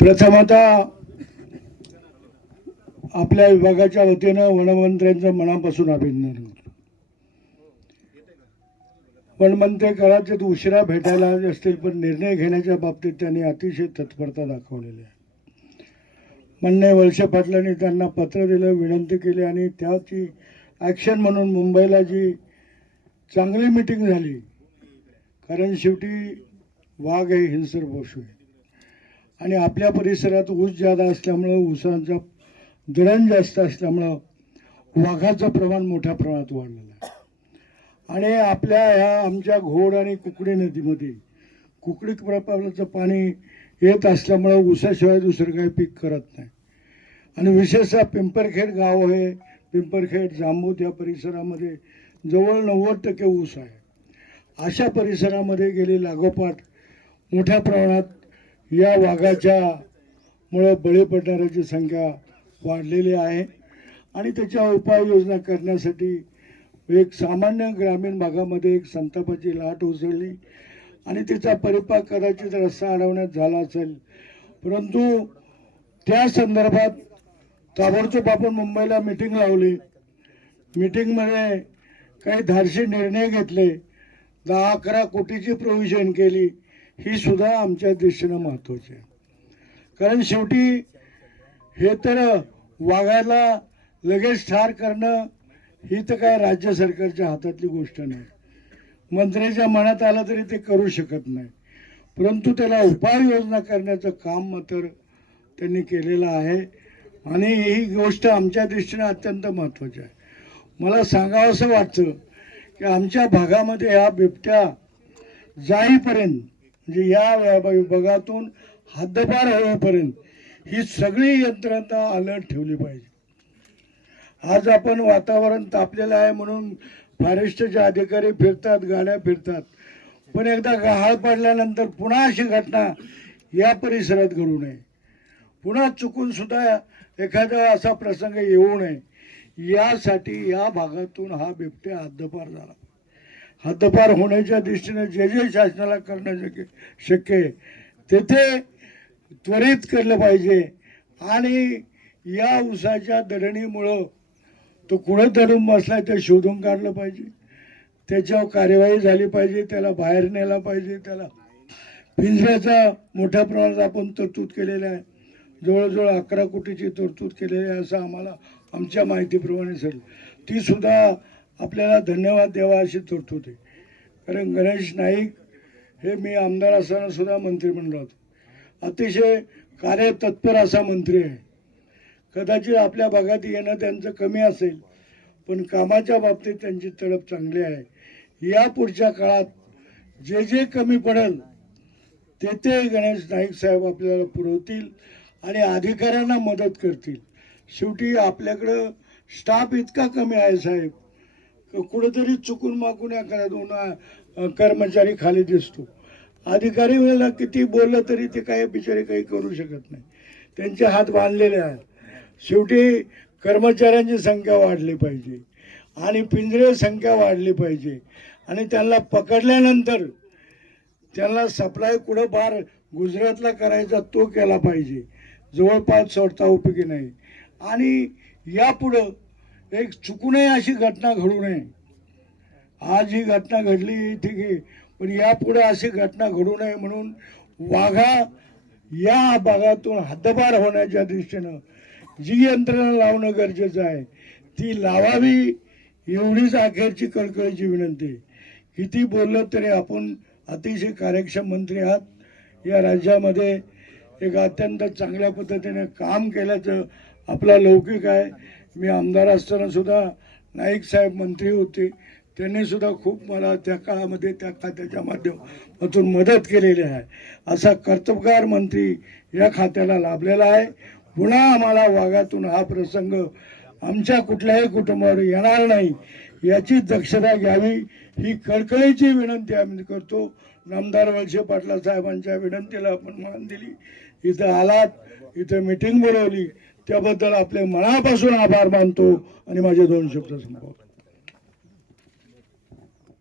प्रथमतः आपल्या विभागाच्या वतीनं वनमंत्र्यांचं मनापासून अभिनंदन करतो. वनमंत्री कदाचित उशिरा भेटायला असतील पण निर्णय घेण्याच्या बाबतीत त्यांनी अतिशय तत्परता दाखवलेली आहे. म्हणणे वळसे पाटलांनी त्यांना पत्र दिलं विनंती केली आणि त्याची ॲक्शन म्हणून मुंबईला जी चांगली मिटिंग झाली कारण शेवटी वाघ हे हिंसर पशू आहे आणि आपल्या परिसरात ऊस जादा असल्यामुळं ऊसांचा दळण जास्त असल्यामुळं वाघाचं प्रमाण मोठ्या प्रमाणात वाढलेलं आहे. आणि आपल्या ह्या आमच्या घोड आणि कुकडी नदीमध्ये कुकडी प्रपाचं पाणी येत असल्यामुळं ऊसाशिवाय दुसरं काही पीक करत नाही. आणि विशेषतः पिंपरखेड गाव आहे पिंपरखेड जांबूत या परिसरामध्ये जवळ नव्वद टक्के ऊस आहे. अशा परिसरामध्ये गेली लागोपाठ मोठ्या प्रमाणात या वाघाच्या मुळं बळी पडणाऱ्याची संख्या वाढलेली आहे. आणि त्याच्या उपाययोजना करण्यासाठी एक सामान्य ग्रामीण भागामध्ये एक संतापाची लाट उसळली. आणि त्याचा परिपाक कदाचित रस्ता अडवण्यात झाला असेल. परंतु त्या संदर्भात ताबडतोब आपण मुंबईला मिटिंग लावली. मिटिंगमध्ये काही धारशी निर्णय घेतले. दहा अकरा कोटीची प्रोव्हिजन केली. ही सुद्धा आमच्या दृष्टीनं महत्त्वाची आहे. कारण शेवटी हे तर वागायला लगेच ठार करणं ही तर काय राज्य सरकारच्या हातातली गोष्ट नाही. मंत्र्याच्या मनात आलं तरी ते करू शकत नाही. परंतु त्याला उपाययोजना करण्याचं काम मात्र त्यांनी केलेलं आहे. आणि ही गोष्ट आमच्या दृष्टीनं अत्यंत महत्त्वाची आहे. मला सांगावं असं वाटतं की आमच्या भागामध्ये ह्या बिबट्या जाईपर्यंत म्हणजे या विभागातून हद्दपार होईपर्यंत ही सगळी यंत्रणा अलर्ट ठेवली पाहिजे. आज आपण वातावरण तापलेलं आहे म्हणून फॉरेस्टचे अधिकारी फिरतात गाड्या फिरतात. पण एकदा गहाळ पडल्यानंतर पुन्हा अशी घटना या परिसरात घडू नये. पुन्हा चुकून सुद्धा एखादा असा प्रसंग येऊ नये. यासाठी या भागातून हा बिबट्या हद्दपार झाला. हद्दपार होण्याच्या दृष्टीने जे जे शासनाला करणं शक्य शक्य आहे तेथे त्वरित केलं पाहिजे. आणि या उसाच्या दडणीमुळं तो कुणं दडून बसला ते शोधून काढलं पाहिजे. त्याच्यावर कार्यवाही झाली पाहिजे त्याला बाहेर नेला पाहिजे त्याला पिंजऱ्याचा मोठ्या प्रमाणात आपण तरतूद केलेली आहे. जवळजवळ अकरा कोटीची तरतूद केलेली आहे असं आम्हाला आमच्या माहितीप्रमाणे सर ती सुद्धा आपल्याला धन्यवाद द्यावा अशी तरतूद आहे कारण गणेश नाईक हे मी आमदार असताना सुद्धा मंत्रिमंडळात अतिशय कार्यतत्पर असा मंत्री आहे. कदाचित आपल्या भागात येणं त्यांचं कमी असेल पण कामाच्या बाबतीत त्यांची तडप चांगली आहे. या पुढच्या काळात जे जे कमी पडेल ते ते गणेश नाईक साहेब आपल्याला पुरवतील आणि अधिकाऱ्यांना मदत करतील. शेवटी आपल्याकडं स्टाफ इतका कमी आहे साहेब कुठेतरी चुकून मागून एखादा दोन कर्मचारी खाली दिसतो. अधिकारी वेळेला किती बोललं तरी ते काही बिचारे काही करू शकत नाही. त्यांचे हात बांधलेले आहेत. शेवटी कर्मचाऱ्यांची संख्या वाढली पाहिजे आणि पिंजरे संख्या वाढली पाहिजे. आणि त्यांना पकडल्यानंतर त्यांना सप्लाय कुठं बार गुजरातला करायचा तो केला पाहिजे. जवळपास सोडता उपयोगी नाही. आणि यापुढं एक चुकूनही अशी घटना घडू नये. आज ही घटना घडली ठीक आहे पण यापुढे अशी घटना घडू नये म्हणून वाघा या भागातून हद्दपार होण्याच्या दृष्टीनं जी यंत्रणा लावणं गरजेचं आहे ती लावावी एवढीच अखेरची कळकळीची विनंती. किती बोललं तरी आपण अतिशय कार्यक्षम मंत्री आहात. या राज्यामध्ये एक अत्यंत चांगल्या पद्धतीने काम केल्याचं आपला लौकिक आहे. मी आमदार असताना सुद्धा नाईक साहेब मंत्री होते. त्यांनी सुद्धा खूप मला त्या काळामध्ये त्या खात्याच्या माध्यमातून मदत केलेली आहे. असा कर्तबगार मंत्री या खात्याला लाभलेला आहे. पुन्हा आम्हाला वाघातून हा प्रसंग आमच्या कुठल्याही कुटुंबावर येणार नाही याची दक्षता घ्यावी ही कळकळीची विनंती आम्ही करतो. नामदार वळसे पाटला साहेबांच्या विनंतीला आपण मान दिली. इथं आलात इथं मिटिंग बोलवली. त्याबद्दल आपले मनापासून आभार मानतो आणि माझे दोन शब्द संपवतो.